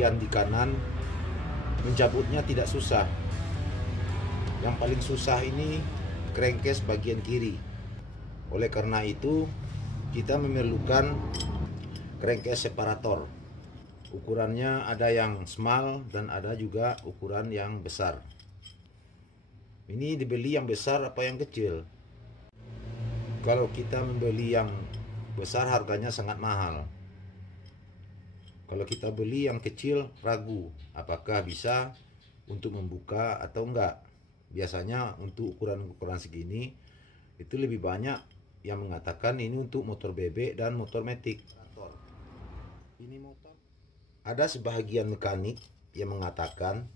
bagian di kanan, mencabutnya tidak susah. Yang paling susah ini crankcase bagian kiri. Oleh karena itu, kita memerlukan crankcase separator. Ukurannya ada yang small dan ada juga ukuran yang besar. Ini dibeli yang besar apa yang kecil? Kalau kita membeli yang besar harganya sangat mahal. Kalau kita beli yang kecil ragu apakah bisa untuk membuka atau enggak. Biasanya untuk ukuran-ukuran segini itu lebih banyak yang mengatakan ini untuk motor bebek dan motor matic. Ini motor. Ada sebahagian mekanik yang mengatakan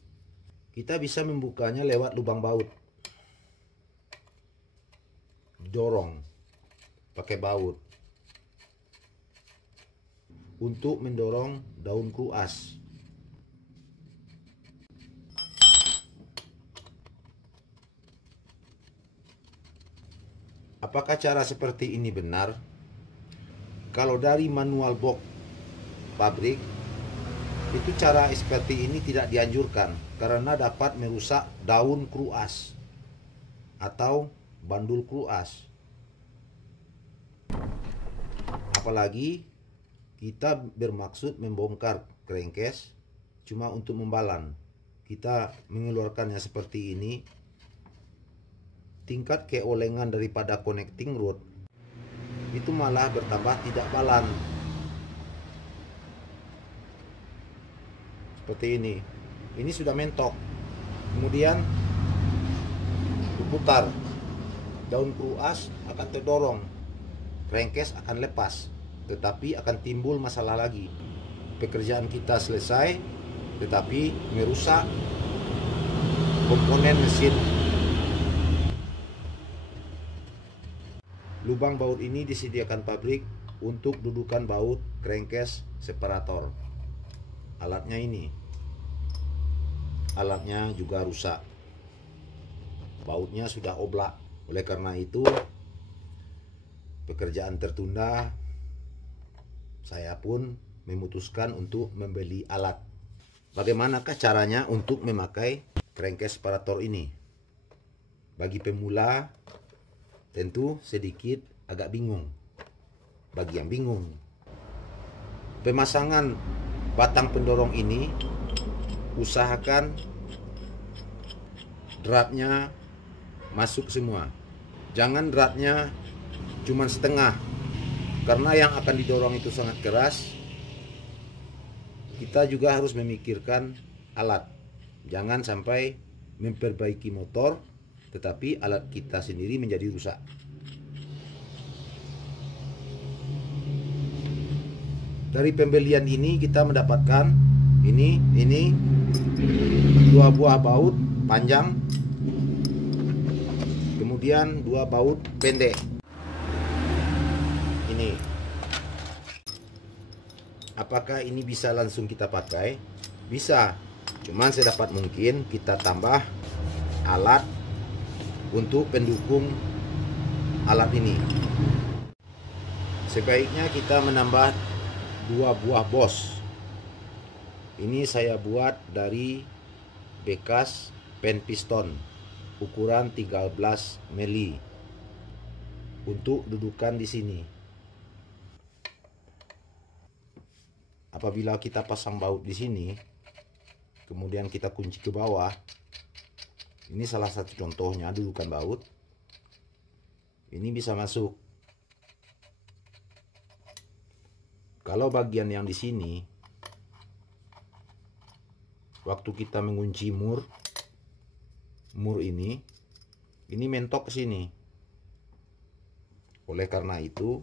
kita bisa membukanya lewat lubang baut. Didorong pakai baut untuk mendorong daun kruas. Apakah cara seperti ini benar? Kalau dari manual box pabrik, itu cara seperti ini tidak dianjurkan karena dapat merusak daun kruas atau bandul kruas. Apalagi kita bermaksud membongkar crankcase cuma untuk membalan. Kita mengeluarkannya seperti ini, tingkat keolengan daripada connecting rod itu malah bertambah tidak balan. Seperti ini. Ini sudah mentok. Kemudian diputar. Daun kruas akan terdorong. Crankcase akan lepas, tetapi akan timbul masalah lagi. Pekerjaan kita selesai, tetapi merusak komponen mesin. Lubang baut ini disediakan pabrik untuk dudukan baut crankcase separator. Alatnya ini. Alatnya juga rusak. Bautnya sudah oblak. Oleh karena itu, pekerjaan tertunda. Saya pun memutuskan untuk membeli alat. Bagaimanakah caranya untuk memakai crankcase separator ini? Bagi pemula tentu sedikit agak bingung. Bagi yang bingung, pemasangan batang pendorong ini usahakan dratnya masuk semua. Jangan dratnya cuma setengah, karena yang akan didorong itu sangat keras. Kita juga harus memikirkan alat. Jangan sampai memperbaiki motor tetapi alat kita sendiri menjadi rusak. Dari pembelian ini kita mendapatkan ini dua buah baut panjang, kemudian dua baut pendek. Ini. Apakah ini bisa langsung kita pakai? Bisa. Cuman sedapat mungkin kita tambah alat untuk pendukung alat ini. Sebaiknya kita menambah dua buah bos. Ini saya buat dari bekas pen piston ukuran 13 mili untuk dudukan di sini. Apabila kita pasang baut di sini, kemudian kita kunci ke bawah. Ini salah satu contohnya dudukan baut. Ini bisa masuk. Kalau bagian yang di sini, waktu kita mengunci mur ini mentok ke sini. Oleh karena itu,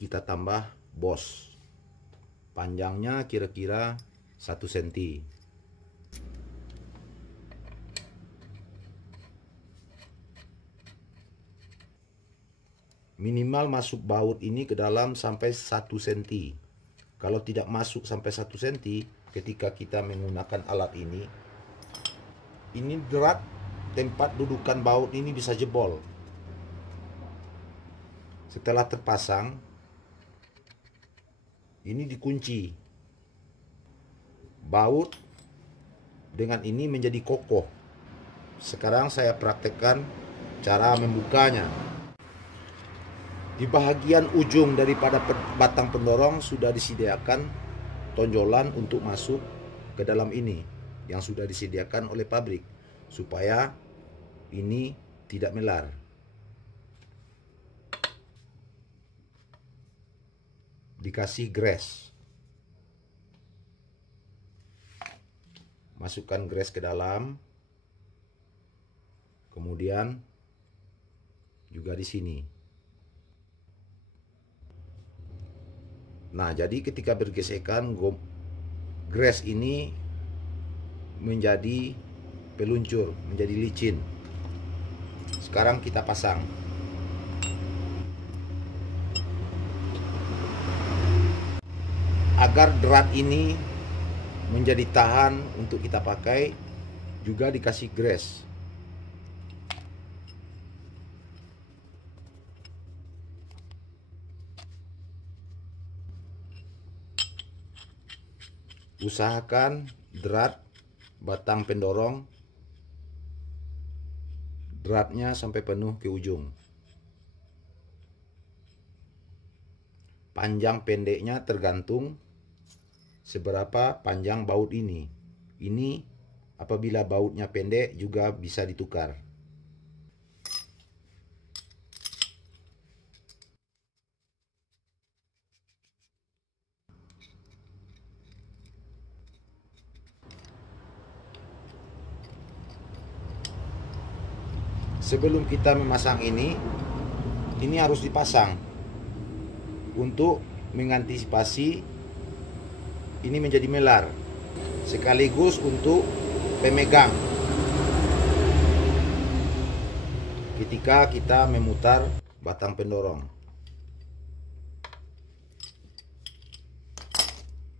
kita tambah bos. Panjangnya kira-kira 1 cm. Minimal masuk baut ini ke dalam sampai 1 cm. Kalau tidak masuk sampai 1 cm, ketika kita menggunakan alat ini drat tempat dudukan baut ini bisa jebol. Setelah terpasang, ini dikunci. baut dengan ini menjadi kokoh. Sekarang saya praktekkan cara membukanya. Di bagian ujung daripada batang pendorong sudah disediakan tonjolan untuk masuk ke dalam ini yang sudah disediakan oleh pabrik supaya ini tidak melar. Dikasih gres, masukkan gres ke dalam, kemudian juga di sini. Nah, jadi ketika bergesekan, gres ini menjadi peluncur, menjadi licin. Sekarang kita pasang. Agar drat ini menjadi tahan untuk kita pakai, juga dikasih gres. Usahakan drat batang pendorong, dratnya sampai penuh ke ujung. Panjang pendeknya tergantung seberapa panjang baut ini. Ini apabila bautnya pendek juga bisa ditukar. Sebelum kita memasang ini harus dipasang untuk mengantisipasi ini menjadi melar, sekaligus untuk pemegang ketika kita memutar batang pendorong.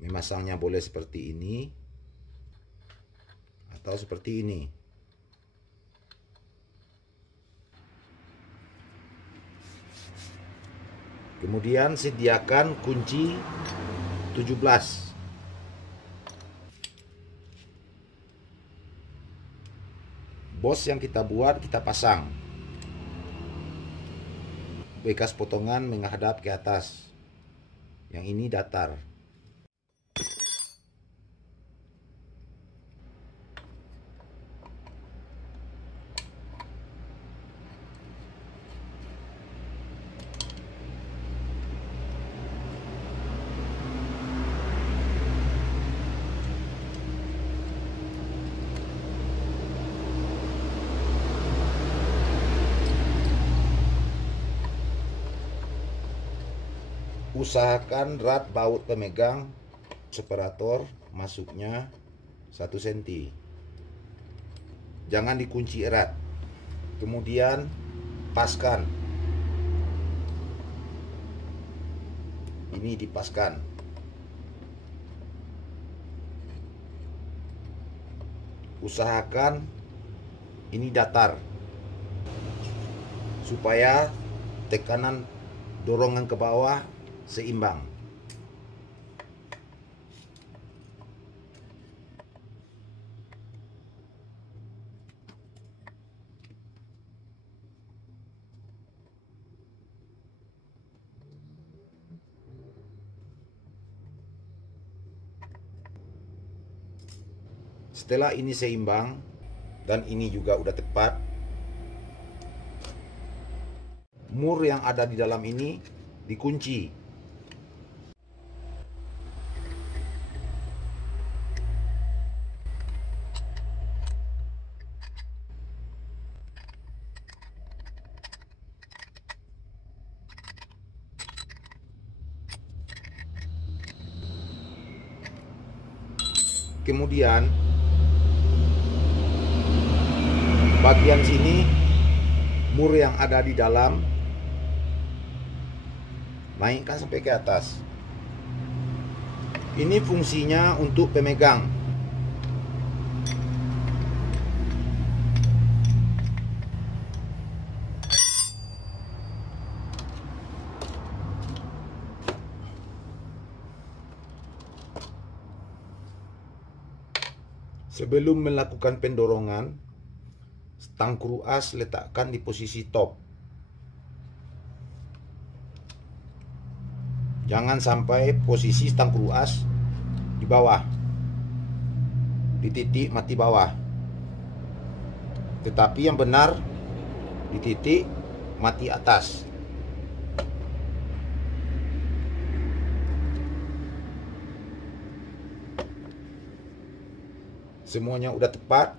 Memasangnya boleh seperti ini atau seperti ini. Kemudian sediakan kunci 17. Bos yang kita buat kita pasang. Bekas potongan menghadap ke atas. Yang ini datar. Usahakan drat baut pemegang separator masuknya 1 cm. Jangan dikunci erat. Kemudian paskan. Ini dipaskan. Usahakan ini datar supaya tekanan dorongan ke bawah seimbang. Setelah ini seimbang dan ini juga udah tepat, mur yang ada di dalam ini dikunci. Kemudian bagian sini mur yang ada di dalam naikkan sampai ke atas. Ini fungsinya untuk pemegang. Sebelum melakukan pendorongan, stang kru as letakkan di posisi top. Jangan sampai posisi stang kru as di bawah, di titik mati bawah. Tetapi yang benar di titik mati atas. Semuanya udah tepat.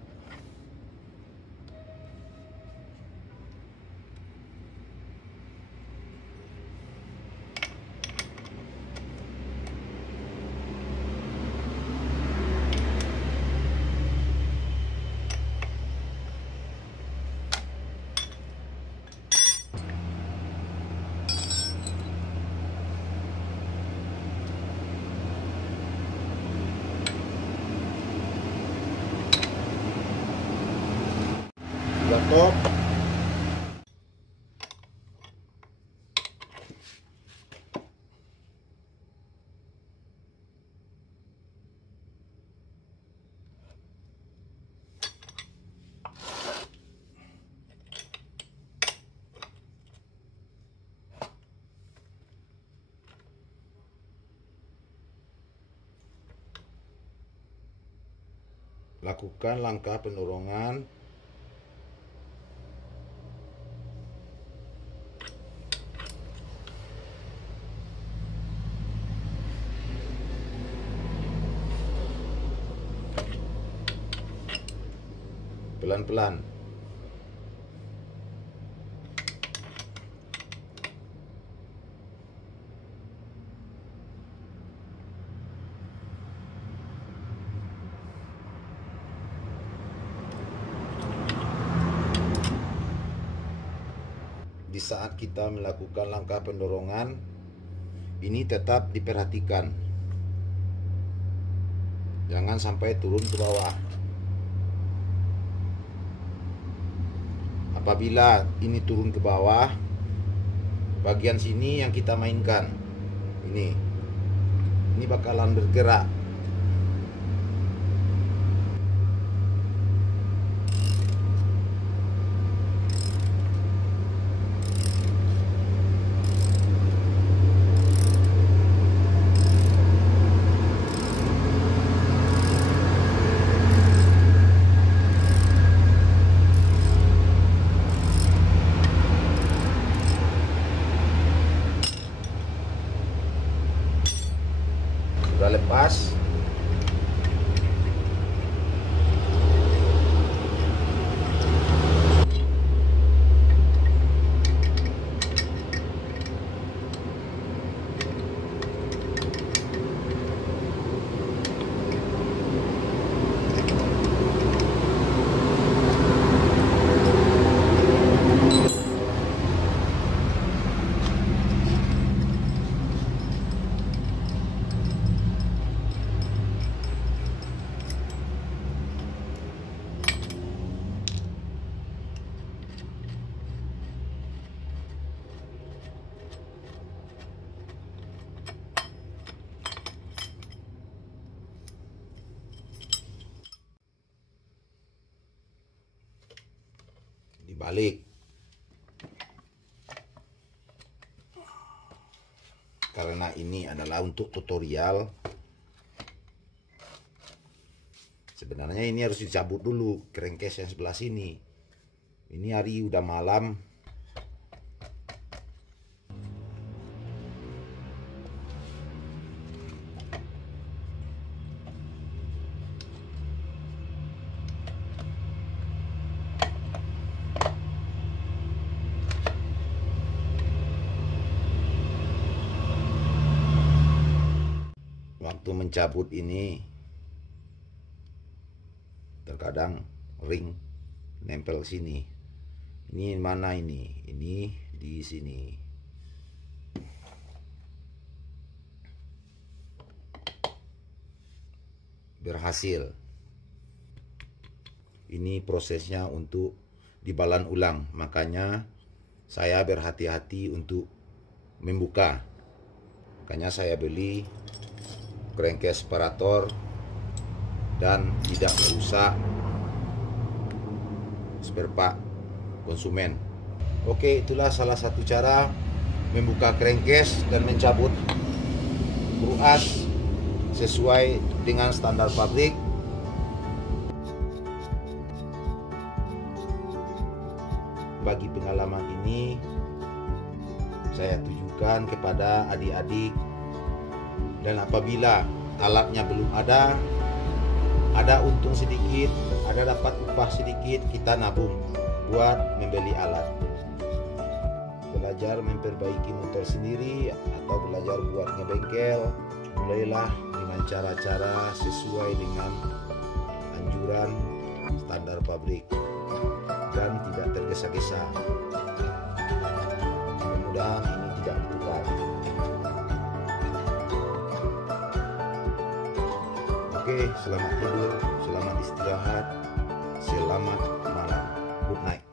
Sudah top. Lakukan langkah pendorongan pelan-pelan. Di saat kita melakukan langkah pendorongan, ini tetap diperhatikan. Jangan sampai turun ke bawah. Apabila ini turun ke bawah, bagian sini yang kita mainkan. Ini bakalan bergerak. Sudah lepas. Dibalik. Karena ini adalah untuk tutorial. Sebenarnya ini harus dicabut dulu crankcase yang sebelah sini. Ini hari udah malam. Waktu mencabut ini terkadang ring nempel sini. Ini mana ini? Ini di sini. Berhasil. Ini prosesnya untuk dibalan ulang. Makanya saya berhati-hati untuk membuka. Makanya saya beli crankcase separator dan tidak merusak spare part konsumen. Oke, itulah salah satu cara membuka crankcase dan mencabut bruas sesuai dengan standar pabrik. Bagi pengalaman ini saya tujukan kepada adik-adik, dan apabila alatnya belum ada untung sedikit, ada dapat upah sedikit, kita nabung buat membeli alat. Belajar memperbaiki motor sendiri atau belajar buat ngebengkel, mulailah dengan cara-cara sesuai dengan anjuran standar pabrik dan tidak tergesa-gesa. Mudah-mudahan ini tidak berulang. Oke, selamat tidur, selamat istirahat, selamat malam, good night.